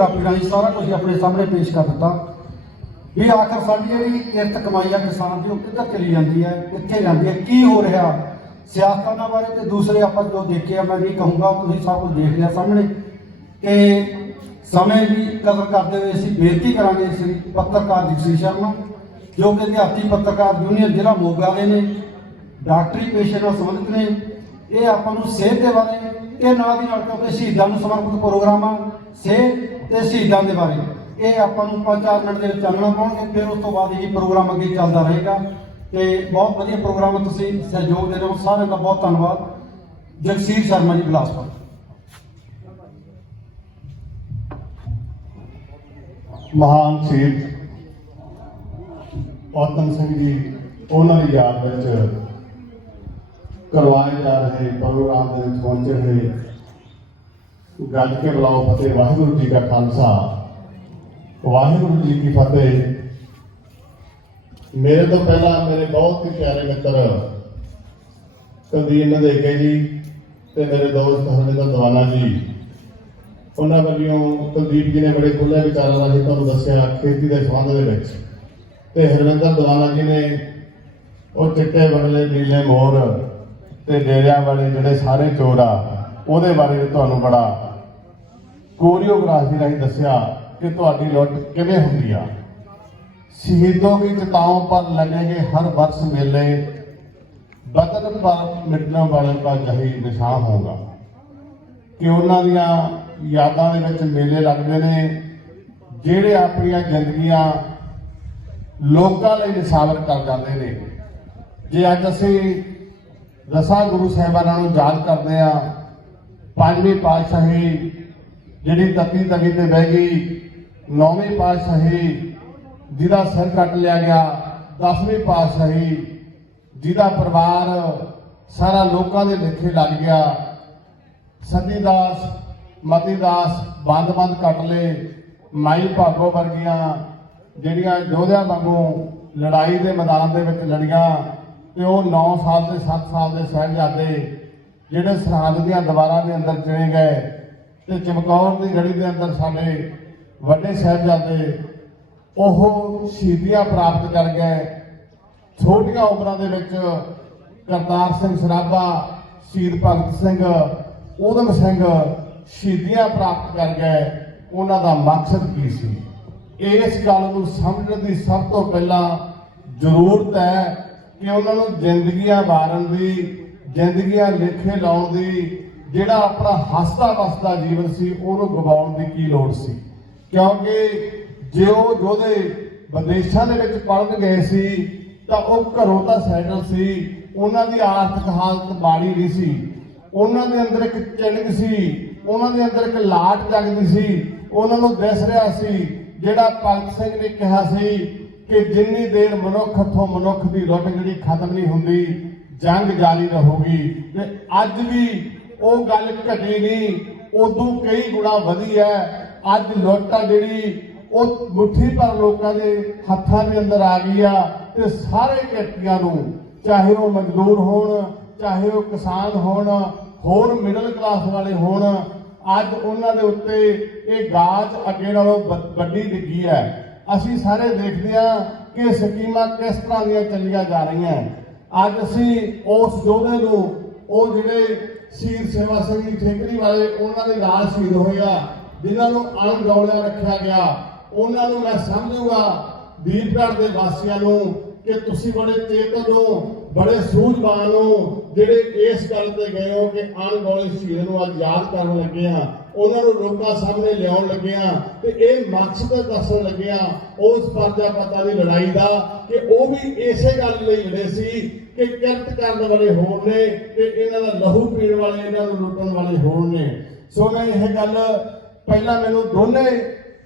सारा कुछ अपने सामने पेश कर दिता भी आखिर साडी जिहड़ी किरत कमाई है किसान की किधर चली जाती है, कित्थे जाती है, की हो रहा सियासतां बारे। तो दूसरे आप जो देखे मैं नहीं कहूँगा, तुसीं सब कुछ देख लिया सामने कि समय की कदर करते हुए असीं बेनती करांगे श्री पत्रकार जगसीर शर्मा जो कि देहाती पत्रकार यूनियन जिला मोगा दे ने, डॉक्टरी पेशे नाल संबंधित ने। ये आपां नूं सेहत के बारे ते नाल दी नाल क्योंकि शहीदां नूं समर्पित प्रोग्राम आ सेहत ते शहीदां दे बारे ये आपां नूं 5-4 मिनट दे चानना पाउणगे, फिर उस तो बाद ये प्रोग्राम अगे चलता रहेगा। तो बहुत वधिया प्रोग्राम तुसीं सहयोग दे रहे हो, सारे का बहुत धन्नवाद। जगसीर शर्मा जी बिलासपुर। महान शहीद औतम सिंह जी उन्होंने याद में करवाए जा रहे प्रोग्राम के पहुंचे हुए गज के बुलाओ फतेह। वाहिगुरू जी का खालसा, वाहिगुरू जी की फतेह। मेरे तो पहला मेरे बहुत ही प्यारे मित्र कुलदीप नदेके जी ते मेरे दोस्त हरविंदर दवाना जी, उन्होंने वालों कुलदीप जी ने बड़े खुले विचारों का ही तुहानूं दस्सिया खेती के संबंध में, हरविंदर दवाना जी ने वो चिट्टे बगले नीले मोर ते डेरिया वाले जोड़े सारे चोर आ उहदे बारे तुहानूं बड़ा कोरियोग्राफी राही दस्सिया कि तुहाडी लुट किवें हुंदी आ। शहीदों की चिताओं पर लगेंगे हर वर्ष मेले, बदन पर मिटने वाले का यही निशान होगा कि उन्हां दियां यादां दे विच मेले लगदे ने जिहड़े अपणियां जिंदगियां लोकां लई निछावर कर जांदे ने। जे अज असीं 10 गुरु साहिबानां नूं याद करदे आ, 5वीं पातशाही जिहड़ी तत्ती तवी ते बह गई, 9वीं पातशाही जिहदा सिर कट लिया गया, 10वीं पातशाही जिहदा परिवार सारा लोकां दे लेखे लग गया, सतीदास मतीदास बंद बंद कट ले, माई भागो वर्गियां जिहड़ियां योधिया वांगू लड़ाई के मैदान दे विच लड़ियां ते वो 9 साल से 7 साल के साहिबजादे जिहड़े सरहद दीआं दीवारां दे अंदर चले गए ते चमकौर की गढ़ी के अंदर साडे वड्डे साहिबजादे ओह शहीदियां प्राप्त कर गए। छोटियां उमरां दे विच करतार सिंह सराभा, शहीद भगत सिंह, ऊधम सिंह शहीदियां प्राप्त कर गए। उन्हां दा मकसद की सी, इस गल नूं समझण दी सब तो पहला जरूरत है कि उन्होंने जिंदगियां वारन की, जिंदगियां लेखे लाउण दी, जिहड़ा अपना हसदा वसदा जीवन सी उहनूं गवाउण दी की लोड़ सी। क्योंकि जे वो योधे विदेशों के पढ़न गए सी तां ओह घरों तां सैटल सी, उन्हां दी आर्थिक हालत माड़ी नहीं सी, उन्हां दे अंदर एक चिड़ग सी, उन्हां दे अंदर एक लाट जगदी सी। उन्हां नूं दिस रहा सी जिहड़ा भगत सिंह ने कहा सी कि जिन्नी देर मनुख हथों मनुख की लुट जिहड़ी खत्म नहीं हुंदी, जंग जारी रहूगी। ते अज भी वो गल घटी नहीं, उदों कई गुणा वधी है। अज लुट आ जिहड़ी वो मुट्ठी भर लोगों के हत्थां दे अंदर आ गई आ ते सारे किरतियां नूं, चाहे वो मजदूर होण, चाहे वो किसान होण, होर मिडल क्लास वाले होण, अज उन्हां दे उत्ते ये गाज अगे नालों वड्डी डिग्गी है। असीं सारे देखते हैं कि स्कीमां किस तरह दीआं चलियां जा रही हैं। अज असीं उस योधे नूं वो जिहड़े शहीद सेवा सिंह जी ठेकरी वाले उन्हां दे नाल शहीद होया, जिन्हां नूं अणगौलिया रखा गया, उन्हां नूं मैं समझूंगा दीपगढ़ के वासियों नूं कि तुसीं बड़े चेतन हो, बड़े सूझवान हो, जिहड़े इस गल ते गए हो कि अणगौले शहीद नूं अज याद करन लगे हां, उन्हां नूं लोकां सामने लियाउण लगे हां ते इह मकसद दस्सण लगे हां उस परजापता दी लड़ाई दा कि वो भी इसे गल लई लड़े सी कि किरत करन वाले होर ने ते इन्हां दा लहू पीण वाले, इन्हां नूं लुੱਟਣ वाले होर ने। सो मैं यह गल पहला मैनूं दोने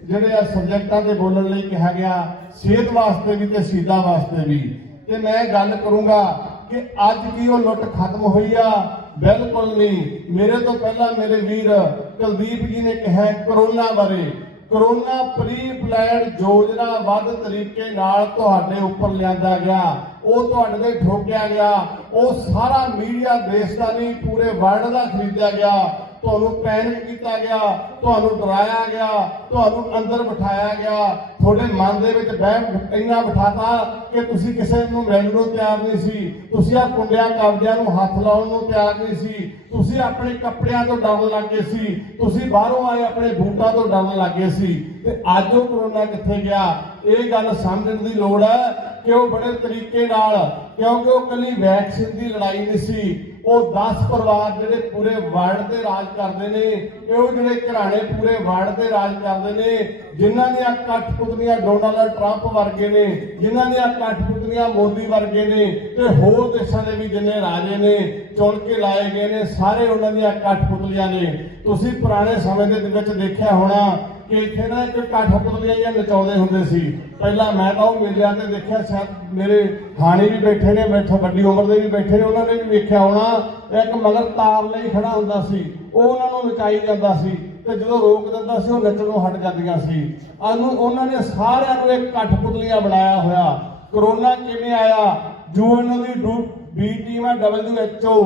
जिहड़े सबजैक्टां ते बोलण लई कहा गया, सेहत वास्ते भी ते शहीदां वास्ते भी, ते मैं गल करूंगा कि अज की वो लुੱਟ खत्म हुई आ, बिल्कुल नहीं। मेरे तो पहला मेरे वीर कुलदीप जी ने कहा करोना बारे, करोना प्री प्लान योजना वध तरीके नाल तुहाडे उपर लिआंदा गया, वो तुहाडे ते ठोकिया गया, वो सारा मीडिया देश का नहीं पूरे वर्ल्ड का खरीदा गया ਤੁਹਾਨੂੰ ਪੈਨਿਕ ਕੀਤਾ ਗਿਆ, ਤੁਹਾਨੂੰ ਡਰਾਇਆ ਗਿਆ, ਤੁਹਾਨੂੰ ਅੰਦਰ ਬਿਠਾਇਆ ਗਿਆ, ਤੁਹਾਡੇ ਮਨ ਦੇ ਵਿੱਚ ਵਹਿਮ ਇੰਨਾ ਬਿਠਾਤਾ ਕਿ ਤੁਸੀਂ ਕਿਸੇ ਨੂੰ ਮਿਲਣ ਨੂੰ ਤਿਆਰ ਨਹੀਂ ਸੀ, ਤੁਸੀਂ ਆ ਕੁੰਡਿਆਂ ਕਬਜ਼ਿਆਂ ਨੂੰ ਹੱਥ ਲਾਉਣ ਨੂੰ ਤਿਆਰ ਨਹੀਂ ਸੀ, ਤੁਸੀਂ ਆਪਣੇ ਕੱਪੜਿਆਂ ਤੋਂ ਡਰਨ ਲੱਗੇ ਸੀ, ਤੁਸੀਂ ਬਾਹਰੋਂ ਆਏ ਆਪਣੇ ਬੂਟਾਂ ਤੋਂ ਡਰਨ ਲੱਗੇ ਸੀ। ਤੇ ਅੱਜ ਉਹ ਕਰੋਨਾ ਕਿੱਥੇ ਗਿਆ? ਇਹ ਗੱਲ ਸਮਝਣ ਦੀ ਲੋੜ ਹੈ ਕਿ ਉਹ ਬੜੇ ਤਰੀਕੇ ਨਾਲ, ਕਿਉਂਕਿ ਉਹ ਕੱਲੀ ਵੈਕਸੀਨ ਦੀ ਲੜਾਈ ਨਹੀਂ ਸੀ, ਉਹ 10 ਪਰਿਵਾਰ ਜਿਹੜੇ ਪੂਰੇ ਵਰਲਡ ਤੇ ਰਾਜ ਕਰਦੇ ਨੇ, ਉਹ ਜਿਹੜੇ ਘਰਾਣੇ ਪੂਰੇ ਵਰਲਡ ਤੇ ਰਾਜ ਕਰਦੇ ਨੇ, ਜਿਨ੍ਹਾਂ ਦੀਆਂ ਕਠਪੁਤਲੀਆਂ ਡੋਨਾਲਡ ਟਰੰਪ ਵਰਗੇ ਨੇ, ਜਿਨ੍ਹਾਂ ਦੀਆਂ ਕਠਪੁਤਲੀਆਂ ਮੋਦੀ ਵਰਗੇ ਨੇ, ਤੇ ਹੋਰ ਦੇਸ਼ਾਂ ਦੇ ਵੀ ਜਿੰਨੇ ਰਾਜੇ ਨੇ ਚੁਣ ਕੇ ਲਾਏ ਗਏ ਨੇ, ਸਾਰੇ ਉਹਨਾਂ ਦੀਆਂ ਕਠਪੁਤਲੀਆਂ ਨੇ। ਤੁਸੀਂ ਪੁਰਾਣੇ ਸਮੇਂ ਦੇ ਵਿੱਚ ਦੇਖਿਆ ਹੋਣਾ ਕਿ ਇੱਥੇ ਨਾ ਇੱਕ ਕਠਪੁਤਲੀਆਂ ਜਾਂ ਨਚਾਉਂਦੇ ਹੁੰਦੇ ਸੀ। ਪਹਿਲਾਂ ਮੈਂ ਤਾਂ ਉਹ ਮੇਲਿਆਂ ਤੇ ਦੇਖਿਆ, ਸ਼ਾਇਦ ਮੇਰੇ ਹਾਣੀ ਵੀ ਬੈਠੇ ਨੇ, ਬੈਠੋ ਵੱਡੀ ਉਮਰ ਦੇ ਵੀ ਬੈਠੇ ਨੇ, ਉਹਨਾਂ ਨੇ ਵੀ ਵੇਖਿਆ ਹੋਣਾ, ਇੱਕ ਮਗਰ ਤਾਰ ਲਈ ਖੜਾ ਹੁੰਦਾ ਸੀ, ਉਹ ਉਹਨਾਂ ਨੂੰ ਨਚਾਈ ਜਾਂਦਾ ਸੀ, ਤੇ ਜਦੋਂ ਰੋਕ ਦਿੰਦਾ ਸੀ ਉਹ ਨੱਚਣੋਂ ਹਟ ਜਾਂਦੀਆਂ ਸੀ। ਉਹਨਾਂ ਨੇ ਸਾਰਿਆਂ ਨੂੰ ਇੱਕ ਕਠਪੁਤਲੀਆਂ ਬਣਾਇਆ ਹੋਇਆ। ਕਰੋਨਾ ਕਿਵੇਂ ਆਇਆ? ਯੂਐਨਓ ਦੀ ਬੀ ਟੀਮ ਹੈ WHO,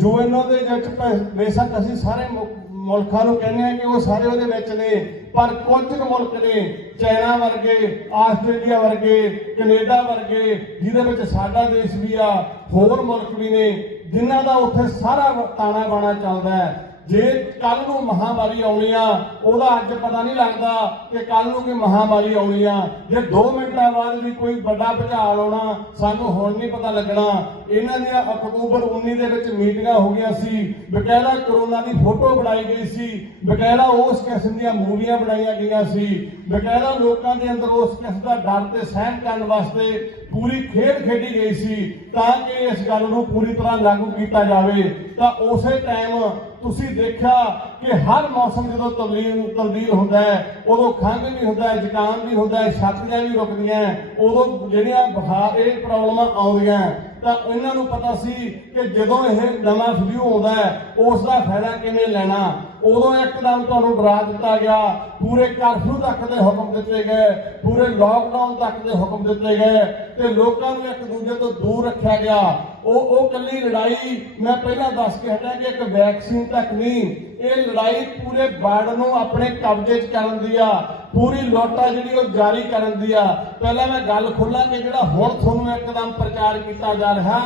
ਯੂਐਨਓ ਦੇ ਵਿੱਚ ਬੇਸ਼ੱਕ ਅਸੀਂ ਸਾਰੇ ਮੁਲਕਾਂ ਨੂੰ ਕਹਿੰਦੇ ਆ ਕਿ ਉਹ ਸਾਰੇ ਉਹਦੇ ਵਿੱਚ ਨੇ, ਪਰ ਕੁਝ ਕੁ ਮੁਲਕ ਨੇ, ਚਾਈਨਾ ਵਰਗੇ, ਆਸਟ੍ਰੇਲੀਆ ਵਰਗੇ, ਕੈਨੇਡਾ ਵਰਗੇ, ਜਿਹਦੇ ਵਿੱਚ ਸਾਡਾ ਦੇਸ਼ ਵੀ ਆ, ਹੋਰ ਮੁਲਕ ਵੀ ਨੇ, ਜਿਨ੍ਹਾਂ ਦਾ ਉੱਥੇ ਸਾਰਾ ਤਾਣਾ ਬਾਣਾ ਚੱਲਦਾ ਹੈ। ਜੇ ਕੱਲ ਨੂੰ ਮਹਾਮਾਰੀ ਆਉਣੀ ਆ, ਉਹਦਾ ਅੱਜ ਪਤਾ ਨਹੀਂ ਲੱਗਦਾ ਕਿ ਕੱਲ ਨੂੰ ਕੋਈ ਮਹਾਮਾਰੀ ਆਉਣੀ ਆ। ਜੇ 2 ਮਿੰਟਾਂ ਬਾਅਦ ਵੀ ਕੋਈ ਵੱਡਾ ਭੁਚਾਲ ਆਉਣਾ, ਸਾਨੂੰ ਹੁਣ ਨਹੀਂ ਪਤਾ ਲੱਗਣਾ। ਇਹਨਾਂ ਦੀਆਂ ਅਕਤੂਬਰ 19 ਦੇ ਵਿੱਚ ਮੀਟਿੰਗਾਂ ਹੋ ਗਈਆਂ ਸੀ, ਬਕਾਇਦਾ ਕਰੋਨਾ ਦੀ ਫੋਟੋ ਬਣਾਈ ਗਈ ਸੀ, ਬਕਾਇਦਾ ਉਸ ਕਿਸਮ ਦੀਆਂ ਮੂਵੀਆਂ ਬਣਾਈਆਂ ਗਈਆਂ ਸੀ, ਬਕਾਇਦਾ ਲੋਕਾਂ ਦੇ ਅੰਦਰ ਉਸ ਕਿਸਮ ਦਾ ਡਰ ਤੇ ਸਹਿਮ ਕਰਨ ਵਾਸਤੇ ਪੂਰੀ ਖੇਡ ਖੇਡੀ ਗਈ ਸੀ ਤਾਂ ਕਿ ਇਸ ਗੱਲ ਨੂੰ ਪੂਰੀ ਤਰ੍ਹਾਂ ਲਾਗੂ ਕੀਤਾ ਜਾਵੇ। ਤਾਂ ਉਸੇ ਟਾਈਮ ਤੁਸੀਂ ਦੇਖਿਆ ਕਿ ਹਰ ਮੌਸਮ ਜਦੋਂ ਤਬਦੀਲ ਹੁੰਦਾ ਹੈ, ਉਦੋਂ ਖੰਘ ਵੀ ਹੁੰਦਾ ਹੈ, ਜ਼ੁਕਾਮ ਵੀ ਹੁੰਦਾ ਹੈ, ਛਾਤੀਆਂ ਵੀ ਰੁਕਦੀਆਂ, ਉਦੋਂ ਜਿਹੜੀਆਂ ਬੁਖਾਰ ਇਹ ਪ੍ਰੋਬਲਮਾਂ ਆਉਂਦੀਆਂ। ਤਾਂ ਇਹਨਾਂ ਨੂੰ ਪਤਾ ਸੀ ਕਿ ਜਦੋਂ ਇਹ ਨਵਾਂ ਫਲੂ ਆਉਂਦਾ ਹੈ ਉਸ ਦਾ ਫਾਇਦਾ ਕਿਵੇਂ ਲੈਣਾ। ਉਦੋਂ ਇੱਕਦਮ ਤੁਹਾਨੂੰ ਡਰਾ ਦਿੱਤਾ ਗਿਆ, ਪੂਰੇ ਕਰਫਿਊ ਤੱਕ ਦੇ ਹੁਕਮ ਦਿੱਤੇ ਗਏ, ਪੂਰੇ ਲਾਕਡਾਊਨ ਤੱਕ ਦੇ ਹੁਕਮ ਦਿੱਤੇ ਗਏ, ਤੇ ਲੋਕਾਂ ਨੂੰ ਇੱਕ ਦੂਜੇ ਤੋਂ ਦੂਰ ਰੱਖਿਆ ਗਿਆ। ਉਹ ਕੱਲੀ ਲੜਾਈ ਮੈਂ ਪਹਿਲਾਂ ਦੱਸ ਕੇ ਹਟਿਆ ਕਿ ਇੱਕ ਵੈਕਸੀਨ ਤੱਕ ਨਹੀਂ, ਇਹ ਲੜਾਈ ਪੂਰੇ ਵਰਲਡ ਨੂੰ ਆਪਣੇ ਕਬਜ਼ੇ 'ਚ ਕਰਨ ਦੀ ਆ, ਪੂਰੀ ਲੋਟਾ ਜਿਹੜੀ ਉਹ ਜਾਰੀ ਕਰਨ ਦੀ ਆ। ਪਹਿਲਾਂ ਮੈਂ ਗੱਲ ਖੋਲਾਂ ਕਿ ਜਿਹੜਾ ਹੁਣ ਤੁਹਾਨੂੰ ਇੱਕਦਮ ਪ੍ਰਚਾਰ ਕੀਤਾ ਜਾ ਰਿਹਾ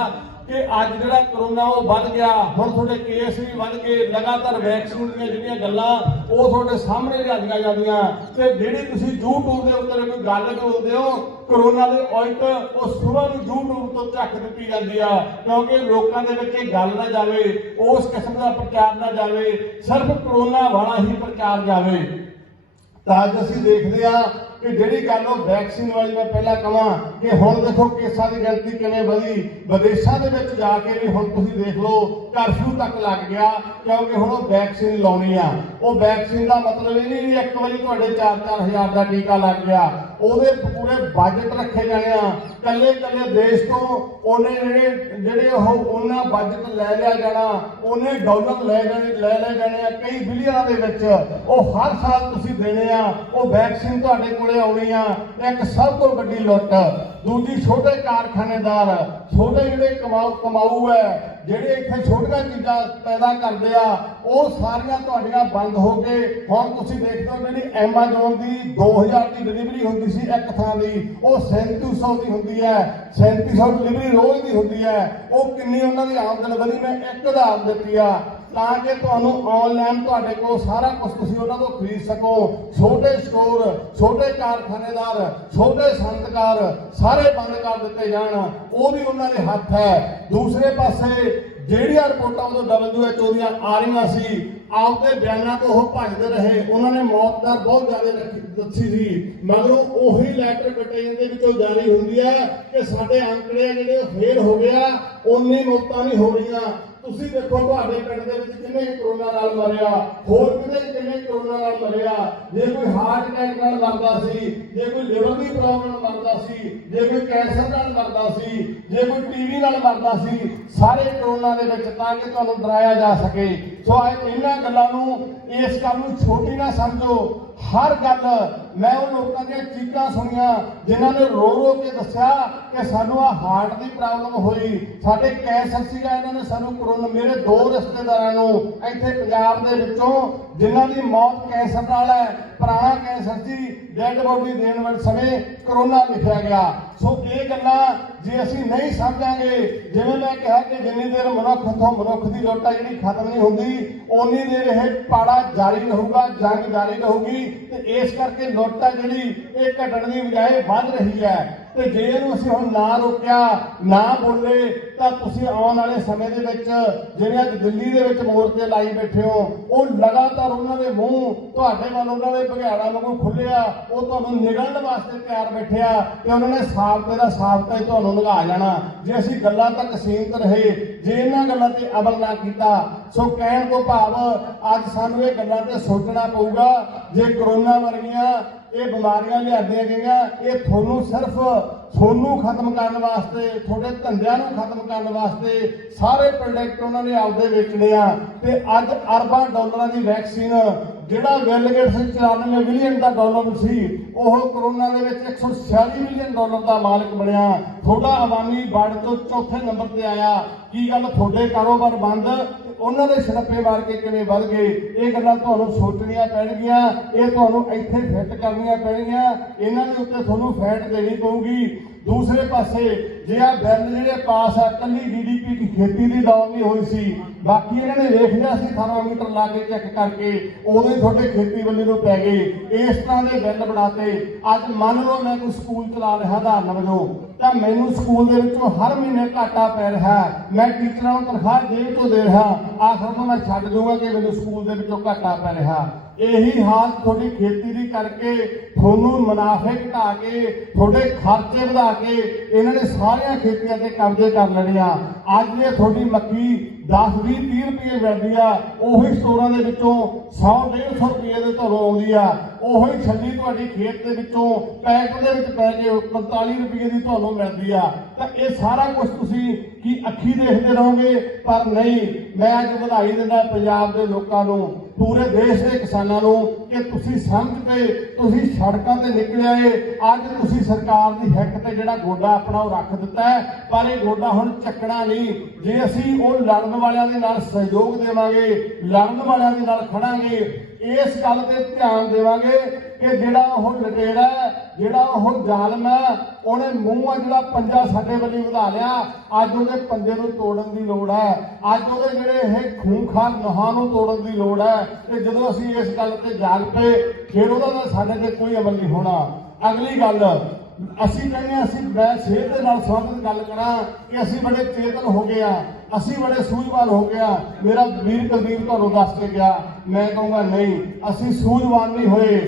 ਕਿ ਅੱਜ ਜਿਹੜਾ ਕਰੋਨਾ ਉਹ ਵੱਧ ਗਿਆ, ਹੁਣ ਤੁਹਾਡੇ ਕੇਸ ਵੀ ਵੱਧ ਗਏ, ਲਗਾਤਾਰ ਵੈਕਸੀਨ ਦੀਆਂ ਜਿਹੜੀਆਂ ਗੱਲਾਂ ਉਹ ਤੁਹਾਡੇ ਸਾਹਮਣੇ ਲਿਆਂਦੀਆਂ ਜਾਂਦੀਆਂ, ਤੇ ਜਿਹੜੀ ਤੁਸੀਂ YouTube ਦੇ ਉੱਤੇ ਕੋਈ ਗੱਲ ਕਰਦੇ ਹੋ ਕਰੋਨਾ ਦੇ ਉਲਟ, ਉਹ ਸੁਬਾਹ ਨੂੰ YouTube ਤੋਂ ਝੱਕ ਦਿੱਤੀ ਜਾਂਦੀ ਆ, ਕਿਉਂਕਿ ਲੋਕਾਂ ਦੇ ਵਿੱਚ ਇਹ ਗੱਲ ਨਾ ਜਾਵੇ, ਉਸ ਕਿਸਮ ਦਾ ਪ੍ਰਚਾਰ ਨਾ ਜਾਵੇ, ਸਿਰਫ ਕਰੋਨਾ ਵਾਲਾ ਹੀ ਪ੍ਰਚਾਰ ਜਾਵੇ। ਤਾਂ ਅੱਜ ਅਸੀਂ ਦੇਖਦੇ ਹਾਂ ਕਿ ਜਿਹੜੀ ਗੱਲ ਉਹ ਵੈਕਸੀਨ ਵਾਲੀ ਮੈਂ ਪਹਿਲਾਂ ਕਹਾਂ ਕਿ ਹੁਣ ਦੇਖੋ ਕੇਸਾਂ ਦੀ ਗਿਣਤੀ ਕਿਵੇਂ ਵਧੀ, ਵਿਦੇਸ਼ਾਂ ਦੇ ਵਿੱਚ ਜਾ ਕੇ ਵੀ ਹੁਣ ਤੁਸੀਂ ਦੇਖ ਲਓ ਕਰਫਿਊ ਤੱਕ ਲੱਗ ਗਿਆ, ਕਿਉਂਕਿ ਹੁਣ ਉਹ ਵੈਕਸੀਨ ਲਾਉਣੀ ਆ। ਉਹ ਵੈਕਸੀਨ ਦਾ ਮਤਲਬ ਇਹ ਨਹੀਂ ਇੱਕ ਵਾਰੀ ਤੁਹਾਡੇ 4-4 ਹਜ਼ਾਰ ਦਾ ਟੀਕਾ ਲੱਗ ਗਿਆ, ਉਹਦੇ ਪੂਰੇ ਬਜਟ ਰੱਖੇ ਜਾਣੇ ਆ, ਕੱਲੇ ਦੇਸ਼ ਤੋਂ ਉਹਨੇ ਜਿਹੜੇ ਉਹ ਉਹਨਾਂ ਬਜਟ ਲੈ ਲਿਆ ਜਾਣਾ, ਉਹਨੇ ਡਾਲਰ ਲੈ ਜਾਣੇ ਆ ਕਈ ਬਿਲੀਅਨਾਂ ਦੇ ਵਿੱਚ, ਉਹ ਹਰ ਸਾਲ ਤੁਸੀਂ ਦੇਣੇ ਆ। ਉਹ ਵੈਕਸੀਨ ਤੁਹਾਡੇ ਕੋਲੇ ਆਉਣੀ ਆ, ਇੱਕ ਸਭ ਤੋਂ ਵੱਡੀ ਲੁੱਟ। ਦੂਜੀ ਛੋਟੇ ਕਾਰਖਾਨੇਦਾਰ, ਛੋਟੇ ਜਿਹੜੇ ਕਮਾਊ ਹੈ, ਜਿਹੜੇ ਇੱਥੇ ਛੋਟੀਆਂ ਚੀਜ਼ਾਂ ਪੈਦਾ ਕਰਦੇ ਆ, ਉਹ ਸਾਰੀਆਂ ਤੁਹਾਡੀਆਂ ਬੰਦ ਹੋ ਕੇ ਹੁਣ ਤੁਸੀਂ ਦੇਖਦੇ ਹੋ ਜਿਹੜੀ ਐਮਾਜ਼ੋਨ ਦੀ 2000 ਦੀ ਡਿਲੀਵਰੀ ਹੁੰਦੀ ਸੀ ਇੱਕ ਥਾਂ ਦੀ, ਉਹ 3700 ਦੀ ਹੁੰਦੀ ਹੈ, 3700 ਡਿਲੀਵਰੀ ਰੋਜ਼ ਦੀ ਹੁੰਦੀ ਹੈ। ਉਹ ਕਿੰਨੀ ਉਹਨਾਂ ਦੀ ਆਮਦਨ ਵਧੀ, ਮੈਂ ਇੱਕ ਉਦਾਹਰਨ ਦਿੱਤੀ ਆ, ਤਾਂ ਕਿ ਤੁਹਾਨੂੰ ਆਨਲਾਈਨ ਤੁਹਾਡੇ ਕੋਲ ਸਾਰਾ ਕੁਝ ਤੁਸੀਂ ਉਹਨਾਂ ਤੋਂ ਖਰੀਦ ਸਕੋ। ਛੋਟੇ ਸਟੋਰ, ਛੋਟੇ ਕਾਰਖਾਨੇਦਾਰ, ਛੋਟੇ ਸੰਤਕਾਰ ਸਾਰੇ ਬੰਦ ਕਰ ਦਿੱਤੇ ਜਾਣ, ਉਹ ਵੀ ਉਹਨਾਂ ਦੇ ਹੱਥ ਹੈ। ਦੂਸਰੇ ਪਾਸੇ ਜਿਹੜੀਆਂ ਰਿਪੋਰਟਾਂ ਉਦੋਂ WHO ਦੀਆਂ ਆ ਰਹੀਆਂ ਸੀ, ਆਪਦੇ ਬਿਆਨਾਂ ਤੋਂ ਉਹ ਭੱਜਦੇ ਰਹੇ, ਉਹਨਾਂ ਨੇ ਮੌਤ ਦਰ ਬਹੁਤ ਜ਼ਿਆਦਾ ਦੱਸੀ ਸੀ, ਮਗਰੋਂ ਉਹੀ ਲੈਟਰ ਬ੍ਰਿਟੇਨ ਦੇ ਵਿੱਚੋਂ ਜਾਰੀ ਹੁੰਦੀ ਹੈ ਕਿ ਸਾਡੇ ਅੰਕੜੇ ਜਿਹੜੇ ਉਹ ਫੇਲ ਹੋ ਗਿਆ, ਉਨੀ ਮੌਤਾਂ ਨਹੀਂ ਹੋ ਰਹੀਆਂ। ਤੁਸੀਂ ਦੇਖੋ ਤੁਹਾਡੇ ਪਿੰਡ ਦੇ ਵਿੱਚ ਕਿੰਨੇ ਕਰੋਨਾ ਨਾਲ ਮਰਿਆ, ਹੋਰ ਕਿੰਨੇ ਕਰੋਨਾ ਨਾਲ ਮਰਿਆ। ਜੇ ਕੋਈ ਹਾਰਟ ਅਟੈਕ ਨਾਲ ਮਰਦਾ ਸੀ, ਜੇ ਕੋਈ ਲਿਵਰ ਦੀ ਪ੍ਰੋਬਲਮ ਨਾਲ ਮਰਦਾ ਸੀ, ਜੇ ਕੋਈ ਕੈਂਸਰ ਨਾਲ ਮਰਦਾ ਸੀ, ਜੇ ਕੋਈ TB ਨਾਲ ਮਰਦਾ ਸੀ, ਸਾਰੇ ਕਰੋਨਾ ਦੇ ਵਿੱਚ, ਤਾਂ ਕਿ ਤੁਹਾਨੂੰ ਡਰਾਇਆ ਜਾ ਸਕੇ। ਸੋ ਇਹਨਾਂ ਗੱਲਾਂ ਨੂੰ, ਇਸ ਗੱਲ ਨੂੰ ਛੋਟੀ ਨਾ ਸਮਝੋ। हर गल मैं उन लोगों दी चीकां सुनिया जिन्हां ने रो रो के दस्सिया कि सानू आ हार्ट की प्रॉब्लम हुई, साडे कैंसर सीगा, इन्हां ने सानू कोरोना। मेरे 2 रिश्तेदारां नू इत्थे पंजाब दे विचों जिन्हां दी मौत कैंसर नाल है, पुराना कैंसर सी, डैड बॉडी देण वाले समय कोरोना लिखिया गया। सो ये गल्लां जे असीं नहीं समझांगे, जिवें मैं कहा कि जिन्नी देर मनुख तो मनुख की लुट आ जिहड़ी खत्म नहीं हुंदी, उन्नी देर यह पाड़ा जारी रहूगा, जंग जारी रहूगी। ते इस करके लुट आ जिहड़ी ये घटण दी बजाए वध रही है। ते जे इहनूं असीं हुण ना रोकिया, ना बोले, तां तुसीं आउण वाले समय दे विच जिवें अज दिल्ली दे विच मोर्चे लाई बैठे हो, ਉਹ लगातार उन्होंने मूँह ਤੁਹਾਡੇ ਵੱਲ ਉਹਨਾਂ ਦੇ ਬਘਿਆੜਾਂ ਵਾਂਗੂ ਖੁੱਲਿਆ, ਉਹ ਤੁਹਾਨੂੰ ਨਿਗਲਣ ਵਾਸਤੇ ਤਿਆਰ ਬੈਠਿਆ ਤੇ ਉਹਨਾਂ ਨੇ ਸਾਬਤੇ ਦਾ ਸਾਬਤਾ ਹੀ ਤੁਹਾਨੂੰ ਨਿਭਾ ਜਾਣਾ ਜੇ ਅਸੀਂ ਗੱਲਾਂ ਤੱਕ ਸੀਮਤ ਰਹੇ, ਜੇ ਇਹਨਾਂ ਗੱਲਾਂ ਤੇ ਅਮਲ ਨਾ ਕੀਤਾ। ਸੋ ਕਹਿਣ ਤੋਂ ਭਾਵ ਅੱਜ ਸਾਨੂੰ ਇਹ ਗੱਲਾਂ ਤੇ ਸੋਚਣਾ ਪਊਗਾ। ਜੇ ਕਰੋਨਾ ਵਰਗੀਆਂ ਇਹ ਬਿਮਾਰੀਆਂ ਲਿਆਂਦੀਆਂ ਗਈਆਂ, ਇਹ ਤੁਹਾਨੂੰ ਸਿਰਫ ਤੁਹਾਨੂੰ ਖਤਮ ਕਰਨ ਵਾਸਤੇ, ਤੁਹਾਡੇ ਧੰਦਿਆਂ ਨੂੰ ਖਤਮ ਕਰਨ ਵਾਸਤੇ ਸਾਰੇ ਪ੍ਰੋਡਕਟ ਉਹਨਾਂ ਨੇ ਆਪਦੇ ਵੇਚਣੇ ਆ। ਤੇ ਅੱਜ ਅਰਬਾਂ ਡਾਲਰਾਂ ਦੀ ਵੈਕਸੀਨ ਜਿਹੜਾ ਬਿਲ ਗੇਟਸ 94 ਬਿਲੀਅਨ ਦਾ ਡਾਲਰ ਸੀ, ਉਹ ਕਰੋਨਾ ਦੇ ਵਿੱਚ 146 ਬਿਲੀਅਨ ਡਾਲਰ ਦਾ ਮਾਲਕ ਬਣਿਆ। ਤੁਹਾਡਾ ਆਵਾਮੀ ਵੰਡ ਤੋਂ ਚੌਥੇ ਨੰਬਰ ਤੇ ਆਇਆ। ਕੀ ਗੱਲ ਤੁਹਾਡੇ ਕਾਰੋਬਾਰ ਬੰਦ, ਉਹਨਾਂ ਦੇ ਛੜੱਪੇ ਮਾਰ ਕੇ ਕਿਵੇਂ ਵੱਧ ਗਏ? ਇਹ ਗੱਲਾਂ ਤੁਹਾਨੂੰ ਸੋਚਣੀਆਂ ਪੈਣਗੀਆਂ, ਇਹ ਤੁਹਾਨੂੰ ਇੱਥੇ ਫਿੱਟ ਕਰਨੀਆਂ ਪੈਣਗੀਆਂ, ਇਹਨਾਂ ਦੇ ਉੱਤੇ ਤੁਹਾਨੂੰ ਫੈਟ ਦੇਣੀ ਪਊਗੀ। दूसरे पासे जे आ बिल जिहड़े पास आ, कल्ली GDP की खेती की डाउन नहीं हुई सी, बाकी इन्होंने देख लिया सी थर्मामीटर ला के चैक करके, उदों ही तुहाडे खेती बल्ले नूं पै गए। इस तरह के बिल बनाते। अज मान लो मैं कोई स्कूल चला रहा उदाहरण वजों, तो मैनूं स्कूल दे विचों हर महीने घाटा पै रहा, मैं टीचरां नूं तनख्वाह जेब चों दे रहा, आखिर में मैं छड्ड दूंगा कि मैनूं स्कूल दे विचों घाटा पै रहा। यही हाल थोड़ी खेती दी करके थोनू मुनाफे घटा के थोड़े खर्चे बढ़ा के इन्होंने सारिया खेतियां ते कब्जे कर लेने। अज ये थोड़ी मक्की 10, 20, 30 रुपये मिलती है, उही स्टोरां दे विचों 100-150 रुपये दे घरों आउंदी आ। उही छल्ली तुहाडी खेत दे विचों पैकेट दे विच पै के 45 रुपये दी तुहानूं मिलदी आ। तां ये सारा कुछ तुसीं की अखी देखते रहोगे, पर नहीं। मैं अज वधाई दिंदा पंजाब दे लोकां नूं, पूरे देश के किसानों को कि तुसी समझ के तुसी सड़कों ते निकले आए। अज तुसी सरकार की हिक ते जिहड़ा गोडा अपना वो रख दिता है, पर यह गोडा हुण चकना नहीं। जे असी वो लड़न वालियां दे नाल सहयोग देवांगे, लड़न वालियां दे नाल खड़ांगे, इस गल ते ध्यान देवांगे कि जिहड़ा वो लटेरा है, जिहड़ा वो जालम है, उहने मूँह जिहड़ा पंजा साडे वल्ली वधा लिया, अज उहदे पंजे नूं तोड़न दी लोड़ है। अज उहदे जिहड़े इह खूंखार नहां नूं तोड़न दी लोड़ है। ते जदों असीं इस गल ते जाग पे, फिर उहदा साडे ते कोई अमल नहीं होना। अगली गल असीं कहने, असीं मैं सेहत दे नाल संबंधित गल करां कि असीं बड़े चेतन हो गए हैं, असीं बड़े सूझवान हो गया। मेरा वीर कुलदीप तुहानूं दस के गया, मैं कहूँगा नहीं, असीं सूझवान नहीं होए।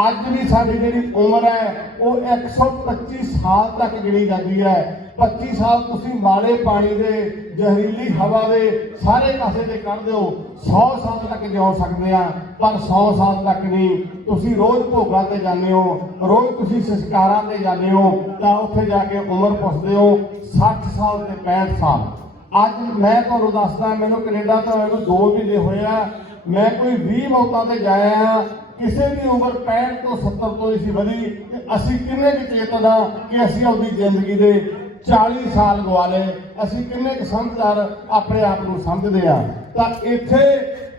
अज भी साडी जिहड़ी उम्र है वो 125 साल तक गिणी जाती है। 25 साल तुसीं माड़े पानी दे, जहरीली हवा दे सारे पासे ते कढ दिओ, 100 साल तक जिउ सकदे आ, पर 100 साल तक नहीं। तुसीं रोज़ भोगां ते जांदे हो, रोज़ तुसीं संस्कारां ते जांदे हो, तां उत्थे जाके उम्र पुछदे हो 60 साल ते 65 साल। अज मैं तुहानूं दसदा, मैनूं कनेडा तो मैनूं 2 महीने होए आ, मैं कोई 20 मौतां ते जाया हाँ। किसी भी उम्र 65 तो 70 तो नहीं सी वधी। असीं किन्ने क चेतन हाँ कि असीं अपनी जिंदगी दे 40 साल गवा ले, असीं किन्ने क समझदार अपने आप को समझते हैं। तो इत्थे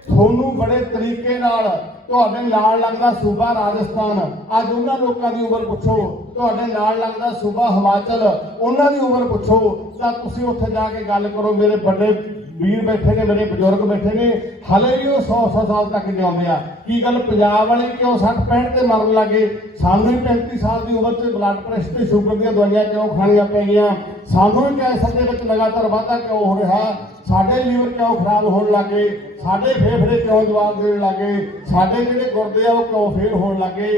थोनू बड़े तरीके नाल तुहाडे नाल लगदा सूबा राजस्थान, अज उन्हां लोकां दी उम्र पुछो, तुहाडे नाल लगदा सूबा हिमाचल, उन्हां दी उम्र पुछो, तां तुसीं उत्थे जाके गल करो। मेरे बड़े वीर बैठे ने, मेरे बजुर्ग बैठे ने, हले भी वो 100 साल तक जिउंदे आ। की गल पंजाब वाले क्यों 60-65 ते मरन लगे? सानू ही 35 साल की उम्र से ब्लड प्रेशर ते शुगर दी दवाइयां क्यों खाणियां पै गईयां? सानू ही कैंसर दे विच लगातार वाधा क्यों हो रहा? साडे लीवर क्यों खराब होने लगे? साडे फेफड़े क्यों जवाब देने लगे? साडे जिहड़े गुरदे आ वो क्यों फेल होने लगे?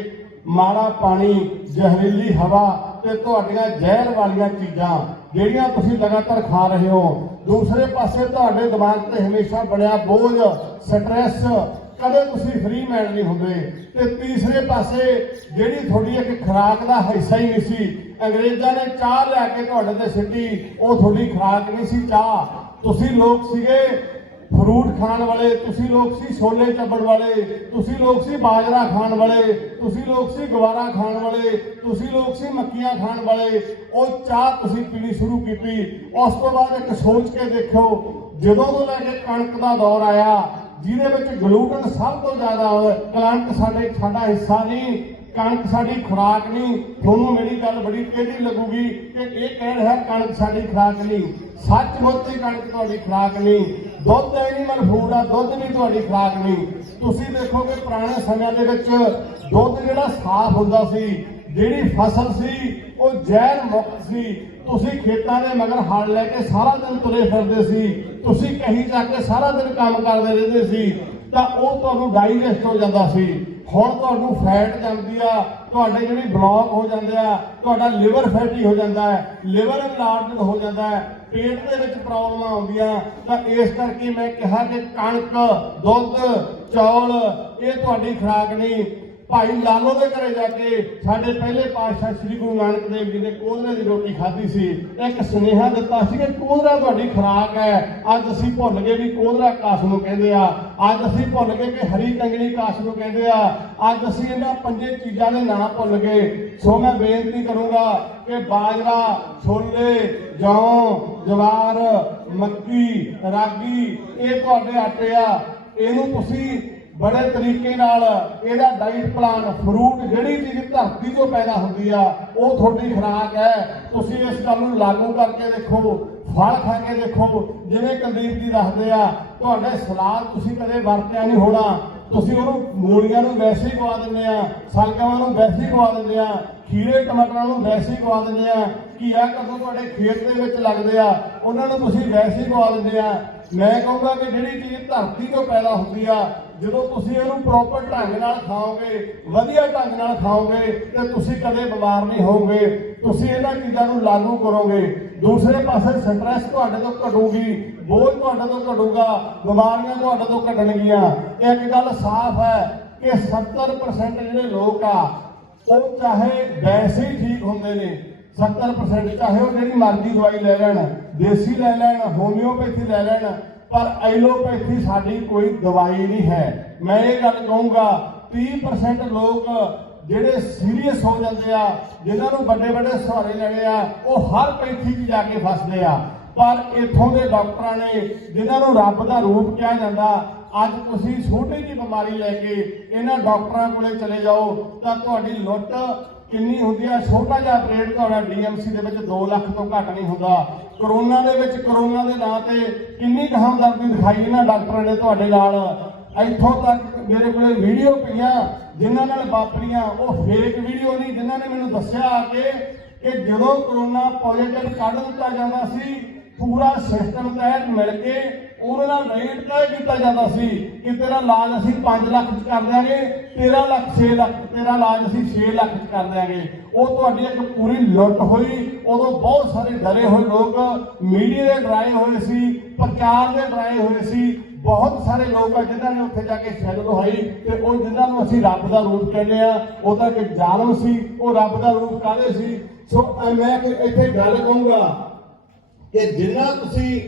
माड़ा पानी, जहरीली हवा ते तुहाडीआं जहर वालियां चीज़ां जिहड़ियां तुसीं लगातार खा रहे हो। दूसरे पासे तुहाडे दिमाग ते हमेशा बनिया बोझ, स्ट्रैस, कदे तुसीं फ्री माइंड नहीं हुंदे। ते तीसरे पासे जिहड़ी थोड़ी एक खुराक दा हिस्सा ही नहीं सी, अंग्रेज़ां ने चाह लिया के तुहाडे ते सिੱਟੀ, ਉਹ थोड़ी खुराक नहीं सी चाह। तुसीं लोग सीगे ਫਰੂਟ ਖਾਣ ਵਾਲੇ, ਤੁਸੀਂ ਲੋਕ ਸੀ ਛੋਲੇ ਚੱਬਣ ਵਾਲੇ, ਤੁਸੀਂ ਲੋਕ ਸੀ ਬਾਜਰਾ ਖਾਣ ਵਾਲੇ, ਤੁਸੀਂ ਲੋਕ ਸੀ ਗਵਾਰਾ ਖਾਣ ਵਾਲੇ, ਤੁਸੀਂ ਲੋਕ ਸੀ ਮੱਕੀਆਂ ਖਾਣ ਵਾਲੇ। ਉਹ ਚਾਹ ਤੁਸੀਂ ਪੀਣੀ ਸ਼ੁਰੂ ਕੀਤੀ। ਉਸ ਤੋਂ ਬਾਅਦ ਇੱਕ ਸੋਚ ਕੇ ਦੇਖੋ, ਜਦੋਂ ਤੋਂ ਲੈ ਕੇ ਕਣਕ ਦਾ ਦੌਰ ਆਇਆ ਜਿਹਦੇ ਵਿੱਚ ਗਲੂਟਨ ਸਭ ਤੋਂ ਜ਼ਿਆਦਾ ਹੋਇਆ, ਕਣਕ ਸਾਡਾ ਹਿੱਸਾ ਨਹੀਂ, ਕਣਕ ਸਾਡੀ ਖੁਰਾਕ ਨਹੀਂ। ਤੁਹਾਨੂੰ ਮੇਰੀ ਗੱਲ ਬੜੀ ਟੇਢੀ ਲੱਗੂਗੀ ਕਿ ਇਹ ਕਹਿ ਰਿਹਾ ਕਣਕ ਸਾਡੀ ਖੁਰਾਕ ਨਹੀਂ। ਸੱਚਮੁੱਚ ਹੀ ਕਣਕ ਤੁਹਾਡੀ ਖੁਰਾਕ ਨਹੀਂ। ਦੁੱਧ ਐਨੀਮਲ ਫੂਡ ਆ, ਦੁੱਧ ਵੀ ਤੁਹਾਡੀ ਖੁਰਾਕ ਨਹੀਂ। ਤੁਸੀਂ ਦੇਖੋਗੇ ਪੁਰਾਣੇ ਸਮਿਆਂ ਦੇ ਵਿੱਚ ਦੁੱਧ ਜਿਹੜਾ ਸਾਫ਼ ਹੁੰਦਾ ਸੀ, ਜਿਹੜੀ ਫਸਲ ਸੀ ਉਹ ਜ਼ਹਿਰ ਮੁਕਤ ਸੀ। ਤੁਸੀਂ ਖੇਤਾਂ ਦੇ ਮਗਰ ਹਲ ਲੈ ਕੇ ਸਾਰਾ ਦਿਨ ਤੁਰੇ ਫਿਰਦੇ ਸੀ, ਤੁਸੀਂ ਕਹੀ ਜਾ ਕੇ ਸਾਰਾ ਦਿਨ ਕੰਮ ਕਰਦੇ ਰਹਿੰਦੇ ਸੀ, ਤਾਂ ਉਹ ਤੁਹਾਨੂੰ ਡਾਈਜੈਸਟ ਹੋ ਜਾਂਦਾ ਸੀ। ਹੁਣ ਤੁਹਾਨੂੰ ਫੈਟ ਜੰਮਦੀ ਆ, ਤੁਹਾਡੇ ਜਿਹੜੀ ਬਲੌਕ ਹੋ ਜਾਂਦੇ ਆ, ਤੁਹਾਡਾ ਲਿਵਰ ਫੈਟੀ ਹੋ ਜਾਂਦਾ ਹੈ, ਲਿਵਰ ਇਨਲਾਰਜਡ ਹੋ ਜਾਂਦਾ ਹੈ, ਪੇਟ ਦੇ ਵਿੱਚ ਪ੍ਰੋਬਲਮਾਂ ਆਉਂਦੀਆਂ। ਤਾਂ ਇਸ ਕਰਕੇ ਮੈਂ ਕਿਹਾ ਕਿ ਕਣਕ, ਦੁੱਧ, ਚੌਲ ਇਹ ਤੁਹਾਡੀ ਖੁਰਾਕ ਨਹੀਂ। ਭਾਈ ਲਾਲੋ ਦੇ ਘਰੇ ਜਾ ਕੇ ਸਾਡੇ ਪਹਿਲੇ ਪਾਤਸ਼ਾਹ ਸ੍ਰੀ ਗੁਰੂ ਨਾਨਕ ਦੇਵ ਜੀ ਨੇ ਕੋਧਰੇ ਦੀ ਰੋਟੀ ਖਾਧੀ ਸੀ। ਇੱਕ ਸੁਨੇਹਾ ਦਿੱਤਾ ਸੀ ਕਿ ਕੋਧਰਾ ਤੁਹਾਡੀ ਖੁਰਾਕ ਹੈ। ਅੱਜ ਅਸੀਂ ਭੁੱਲ ਗਏ ਵੀ ਕੋਧਰਾ ਕਾਸ ਨੂੰ ਕਹਿੰਦੇ ਆ, ਅੱਜ ਅਸੀਂ ਭੁੱਲ ਗਏ ਕਿ ਹਰੀ ਕੰਗਣੀ ਕਾਸ ਨੂੰ ਕਹਿੰਦੇ ਆ, ਅੱਜ ਅਸੀਂ ਇਹਨਾਂ 5 ਚੀਜ਼ਾਂ ਦੇ ਨਾਂ ਭੁੱਲ ਗਏ। ਸੋ ਮੈਂ ਬੇਨਤੀ ਕਰੂੰਗਾ ਕਿ ਬਾਜਰਾ, ਛੋਲੇ, ਜੌਂ, ਜਵਾਰ, ਮੱਕੀ, ਰਾਗੀ ਇਹ ਤੁਹਾਡੇ ਆਟੇ ਆ। ਇਹਨੂੰ ਤੁਸੀਂ ਬੜੇ ਤਰੀਕੇ ਨਾਲ ਇਹਦਾ ਡਾਈਟ ਪਲਾਨ, ਫਰੂਟ ਜਿਹੜੀ ਚੀਜ਼ ਧਰਤੀ ਤੋਂ ਪੈਦਾ ਹੁੰਦੀ ਆ ਉਹ ਤੁਹਾਡੀ ਖੁਰਾਕ ਹੈ। ਤੁਸੀਂ ਇਸ ਗੱਲ ਨੂੰ ਲਾਗੂ ਕਰਕੇ ਦੇਖੋ, ਫਲ ਖਾ ਕੇ ਦੇਖੋ। ਜਿਵੇਂ ਕੁਲਦੀਪ ਜੀ ਦੱਸਦੇ ਆ, ਤੁਹਾਡੇ ਸਲਾਦ ਤੁਸੀਂ ਕਦੇ ਵਰਤਿਆ ਨਹੀਂ ਹੋਣਾ, ਤੁਸੀਂ ਉਹਨੂੰ ਮੂਲੀਆਂ ਨੂੰ ਵੈਸੇ ਹੀ ਖਵਾ ਦਿੰਦੇ ਆ, ਸ਼ਲਗਮਾਂ ਨੂੰ ਵੈਸੇ ਹੀ ਖਵਾ ਦਿੰਦੇ ਆ, ਖੀਰੇ ਟਮਾਟਰਾਂ ਨੂੰ ਵੈਸੇ ਹੀ ਖਵਾ ਦਿੰਦੇ ਆ, ਘੀਆ ਕਦੋਂ ਤੁਹਾਡੇ ਖੇਤ ਦੇ ਵਿੱਚ ਲੱਗਦੇ ਆ ਉਹਨਾਂ ਨੂੰ ਤੁਸੀਂ ਵੈਸੇ ਹੀ ਖਵਾ ਦਿੰਦੇ ਆ। ਮੈਂ ਕਹੂੰਗਾ ਕਿ ਜਿਹੜੀ ਚੀਜ਼ ਧਰਤੀ ਤੋਂ ਪੈਦਾ ਹੁੰਦੀ ਆ, ਜਦੋਂ ਤੁਸੀਂ ਇਹਨੂੰ ਪ੍ਰੋਪਰ ਢੰਗ ਨਾਲ ਖਾਓਗੇ, ਵਧੀਆ ਢੰਗ ਨਾਲ ਖਾਓਗੇ ਤੇ ਤੁਸੀਂ ਕਦੇ ਬਿਮਾਰ ਨਹੀਂ ਹੋਵੋਗੇ। ਤੁਸੀਂ ਇਹਨਾਂ ਚੀਜ਼ਾਂ ਨੂੰ ਲਾਗੂ ਕਰੋਗੇ। ਦੂਸਰੇ ਪਾਸੇ ਸਟ੍ਰੈਸ ਤੁਹਾਡੇ ਤੋਂ ਘਟੂਗੀ, ਬੋਝ ਤੁਹਾਡੇ ਤੋਂ ਘਟੂਗਾ, ਬਿਮਾਰੀਆਂ ਤੁਹਾਡੇ ਤੋਂ ਘਟਣਗੀਆਂ। ਇੱਕ ਗੱਲ ਸਾਫ਼ ਹੈ ਕਿ 70% ਜਿਹੜੇ ਲੋਕ ਆ ਉਹ ਚਾਹੇ ਵੈਸੇ ਹੀ ਠੀਕ ਹੁੰਦੇ ਨੇ, 70% ਚਾਹੇ ਉਹ ਜਿਹੜੀ ਮਰਜ਼ੀ ਦਵਾਈ ਲੈ ਲੈਣ, ਦੇਸੀ ਲੈ ਲੈਣ, ਹੋਮਿਓਪੈਥੀ ਲੈ ਲੈਣ, ਪਰ ਐਲੋਪੈਥੀ ਸਾਡੀ ਕੋਈ ਦਵਾਈ ਨਹੀਂ ਹੈ। ਮੈਂ ਇਹ ਗੱਲ ਕਹੂੰਗਾ 30% ਲੋਕ ਜਿਹੜੇ ਸੀਰੀਅਸ ਹੋ ਜਾਂਦੇ ਆ, ਜਿਨ੍ਹਾਂ ਨੂੰ ਵੱਡੇ ਵੱਡੇ ਸਹਾਰੇ ਲੈਣੇ ਆ, ਉਹ ਹਰ ਪੈਥੀ 'ਚ ਜਾ ਕੇ ਫਸਦੇ ਆ। ਪਰ ਇੱਥੋਂ ਦੇ ਡਾਕਟਰਾਂ ਨੇ, ਜਿਨ੍ਹਾਂ ਨੂੰ ਰੱਬ ਦਾ ਰੂਪ ਕਿਹਾ ਜਾਂਦਾ, ਅੱਜ ਤੁਸੀਂ ਛੋਟੀ ਜਿਹੀ ਬਿਮਾਰੀ ਲੈ ਕੇ ਇਹਨਾਂ ਡਾਕਟਰਾਂ ਕੋਲੇ ਚਲੇ ਜਾਓ ਤਾਂ ਤੁਹਾਡੀ ਲੁੱਟ ਕਿੰਨੀ ਹੁੰਦੀ ਆ। ਛੋਟਾ ਜਿਹਾ ਆਪਰੇਟ ਤੁਹਾਡਾ ਡੀਐਮਸੀ ਦੇ ਵਿੱਚ 2 ਲੱਖ ਤੋਂ ਘੱਟ ਨਹੀਂ ਹੁੰਦਾ। ਕਰੋਨਾ ਦੇ ਵਿੱਚ, ਕਰੋਨਾ ਦੇ ਨਾਂ ਤੇ ਕਿੰਨੀ ਕੁ ਹਮਦਰਦੀ ਦਿਖਾਈ ਇਹਨਾਂ ਡਾਕਟਰਾਂ ਨੇ ਤੁਹਾਡੇ ਨਾਲ। ਇੱਥੋਂ ਤੱਕ ਮੇਰੇ ਕੋਲੇ ਵੀਡੀਓ ਪਈਆਂ ਜਿਨ੍ਹਾਂ ਨਾਲ ਵਾਪਰੀਆਂ, ਉਹ ਫੇਕ ਵੀਡੀਓ ਨਹੀਂ, ਜਿਨ੍ਹਾਂ ਨੇ ਮੈਨੂੰ ਦੱਸਿਆ ਆ ਕੇ ਕਿ ਜਦੋਂ ਕਰੋਨਾ ਪੋਜ਼ਿਟਿਵ ਕੱਢ ਦਿੱਤਾ ਜਾਂਦਾ ਸੀ, ਪੂਰਾ ਸਿਸਟਮ ਤਹਿਤ ਮਿਲ ਕੇ ਉਹਨਾਂ ਦਾ ਰੇਟ ਤੈਅ ਕੀਤਾ ਜਾਂਦਾ ਸੀ ਕਿ ਤੇਰਾ ਇਲਾਜ ਅਸੀਂ 5 ਲੱਖ 'ਚ ਕਰ ਦਿਆਂਗੇ, 13 ਲੱਖ 6 ਲੱਖ, ਤੇਰਾ ਇਲਾਜ ਅਸੀਂ 6 ਲੱਖ 'ਚ ਕਰ ਦਿਆਂਗੇ। ਉਹ ਤੁਹਾਡੀ ਇੱਕ ਪੂਰੀ ਲੁੱਟ ਹੋਈ। ਉਦੋਂ ਬਹੁਤ ਸਾਰੇ ਡਰੇ ਹੋਏ ਲੋਕ ਮੀਡੀਆ ਦੇ ਡਰਾਏ ਹੋਏ ਸੀ, ਪ੍ਰਚਾਰ ਦੇ ਡਰਾਏ ਹੋਏ ਸੀ। ਬਹੁਤ ਸਾਰੇ ਲੋਕ ਆ ਜਿਨ੍ਹਾਂ ਨੇ ਉੱਥੇ ਜਾ ਕੇ ਛੱਲ ਲੁਹਾਈ ਤੇ ਉਹ ਜਿਨ੍ਹਾਂ ਨੂੰ ਅਸੀਂ ਰੱਬ ਦਾ ਰੂਪ ਕਹਿੰਦੇ ਆ, ਉਹ ਤਾਂ ਇੱਕ ਜ਼ਾਲਮ ਸੀ, ਉਹ ਰੱਬ ਦਾ ਰੂਪ ਕਾਹਦੇ ਸੀ। ਸੋ ਮੈਂ ਇੱਥੇ ਗੱਲ ਕਹੂੰਗਾ ਕਿ ਜਿੰਨਾ ਤੁਸੀਂ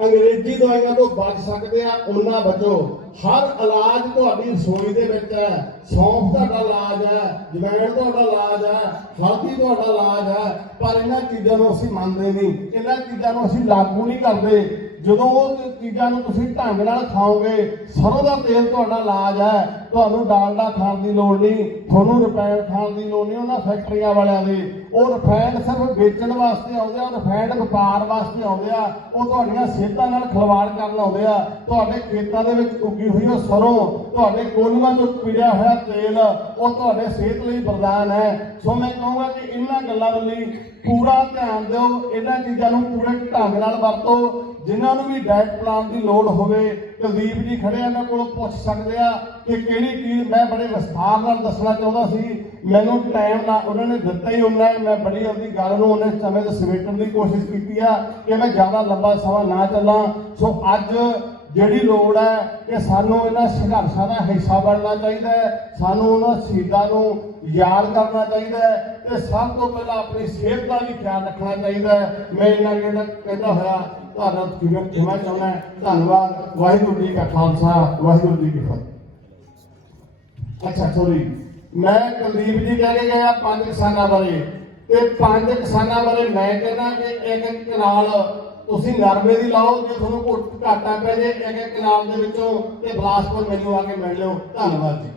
ਅੰਗਰੇਜ਼ੀ ਦਵਾਈਆਂ ਤੋਂ ਬਚ ਸਕਦੇ ਆ ਉਹਨਾਂ ਬਚੋ। ਹਰ ਇਲਾਜ ਤੁਹਾਡੀ ਰਸੋਈ ਦੇ ਵਿੱਚ ਹੈ। ਸੌਂਫ ਤੁਹਾਡਾ ਇਲਾਜ ਹੈ, ਜਵੈਣ ਤੁਹਾਡਾ ਇਲਾਜ ਹੈ, ਹਲਦੀ ਤੁਹਾਡਾ ਇਲਾਜ ਹੈ। ਪਰ ਇਹਨਾਂ ਚੀਜ਼ਾਂ ਨੂੰ ਅਸੀਂ ਮੰਨਦੇ ਨਹੀਂ, ਇਹਨਾਂ ਚੀਜ਼ਾਂ ਨੂੰ ਅਸੀਂ ਲਾਗੂ ਨਹੀਂ ਕਰਦੇ। ਜਦੋਂ ਉਹ ਚੀਜ਼ਾਂ ਨੂੰ ਤੁਸੀਂ ਢੰਗ ਨਾਲ ਖਾਓਗੇ, ਸਰੋਂ ਦਾ ਤੇਲ ਤੁਹਾਡਾ ਇਲਾਜ ਹੈ। ਤੁਹਾਨੂੰ ਡਾਲਡਾ ਖਾਣ ਦੀ ਲੋੜ ਨਹੀਂ, ਤੁਹਾਨੂੰ ਰਿਫਾਈਨਡ ਖਾਣ ਦੀ ਲੋੜ ਨਹੀਂ ਉਹਨਾਂ ਫੈਕਟਰੀਆਂ ਵਾਲਿਆਂ ਦੀ। ਉਹ ਰਿਫਾਈਨਡ ਸਿਰਫ ਵੇਚਣ ਵਾਸਤੇ ਆਉਂਦੇ ਆ, ਰਿਫਾਈਨਡ ਵਪਾਰ ਵਾਸਤੇ ਆਉਂਦੇ ਆ। ਉਹ ਤੁਹਾਡੀਆਂ ਸਿਹਤਾਂ ਨਾਲ ਖਿਲਵਾੜ ਕਰਨ ਆਉਂਦੇ ਆ। ਤੁਹਾਡੇ ਖੇਤਾਂ ਦੇ ਵਿੱਚ ਉੱਗੀ ਹੋਈ ਉਹ ਸਰੋਂ, ਤੁਹਾਡੇ ਕੋਲੂਆਂ ਤੋਂ ਪੀੜਿਆ ਹੋਇਆ ਤੇਲ, ਉਹ ਤੁਹਾਡੇ ਸਿਹਤ ਲਈ ਵਰਦਾਨ ਹੈ। ਸੋ ਮੈਂ ਕਹੂੰਗਾ ਕਿ ਇਹਨਾਂ ਗੱਲਾਂ ਵੱਲ ਪੂਰਾ ਧਿਆਨ ਦਿਓ, ਇਹਨਾਂ ਚੀਜ਼ਾਂ ਨੂੰ ਪੂਰੇ ਢੰਗ ਨਾਲ ਵਰਤੋ। ਜਿਨ੍ਹਾਂ ਨੂੰ ਵੀ ਡਾਇਟ ਪਲਾਨ ਦੀ ਲੋੜ ਹੋਵੇ, ਕੁਲਦੀਪ ਜੀ ਖੜੇ ਇਹਨਾਂ ਕੋਲੋਂ ਪੁੱਛ ਸਕਦੇ ਆ ਕਿ ਕਿਹੜੀ ਚੀਜ਼। ਮੈਂ ਬੜੇ ਵਿਸਥਾਰ ਨਾਲ ਦੱਸਣਾ ਚਾਹੁੰਦਾ ਸੀ, ਮੈਨੂੰ ਟਾਈਮ ਨਾ ਉਹਨਾਂ ਨੇ ਦਿੱਤਾ ਹੀ ਉਹਨਾਂ ਨੇ। ਮੈਂ ਬੜੀ ਆਪਣੀ ਗੱਲ ਨੂੰ ਉਹਨੇ ਸਮੇਂ ਤੇ ਸਮੇਟਣ ਦੀ ਕੋਸ਼ਿਸ਼ ਕੀਤੀ ਆ ਕਿ ਮੈਂ ਜ਼ਿਆਦਾ ਲੰਬਾ ਸਮਾਂ ਨਾ ਚੱਲਾਂ। ਸੋ ਅੱਜ ਜਿਹੜੀ ਲੋੜ ਹੈ ਕਿ ਸਾਨੂੰ ਇਹਨਾਂ ਸੰਘਰਸ਼ਾਂ ਦਾ ਹਿੱਸਾ ਬਣਨਾ ਚਾਹੀਦਾ ਹੈ, ਸਾਨੂੰ ਉਹਨਾਂ ਸ਼ਹੀਦਾਂ ਨੂੰ ਯਾਦ ਕਰਨਾ ਚਾਹੀਦਾ ਹੈ ਤੇ ਸਭ ਤੋਂ ਪਹਿਲਾਂ ਆਪਣੀ ਸਿਹਤ ਦਾ ਵੀ ਖਿਆਲ ਰੱਖਣਾ ਚਾਹੀਦਾ ਹੈ। ਮੈਂ ਇਹਨਾਂ ਕਹਿੰਦਾ ਹੋਇਆ ਤੁਹਾਡਾ ਮੈਂ ਚਾਹੁੰਦਾ ਧੰਨਵਾਦ। ਵਾਹਿਗੁਰੂ ਜੀ ਕਾ ਖਾਲਸਾ, ਵਾਹਿਗੁਰੂ ਜੀ ਕੀ ਫਤਿਹ। ਅੱਛਾ ਸੋਰੀ, ਮੈਂ ਕੁਲਦੀਪ ਜੀ ਕਹਿ ਕੇ ਗਿਆ 5 ਕਿਸਾਨਾਂ ਬਾਰੇ, ਤੇ 5 ਕਿਸਾਨਾਂ ਬਾਰੇ ਮੈਂ ਕਹਿੰਦਾ ਕਿ ਇੱਕ ਕਨਾਲ ਤੁਸੀਂ ਨਰਮੇ ਦੀ ਲਾਓ, ਜੇ ਤੁਹਾਨੂੰ ਘਾਟਾ ਪੈ ਜੇ ਇੱਕ ਕਨਾਲ ਦੇ ਵਿੱਚੋਂ ਤੇ ਬਿਲਾਸਪੁਰ ਮੈਨੂੰ ਆ ਕੇ ਮਿਲ ਲਿਓ। ਧੰਨਵਾਦ ਜੀ।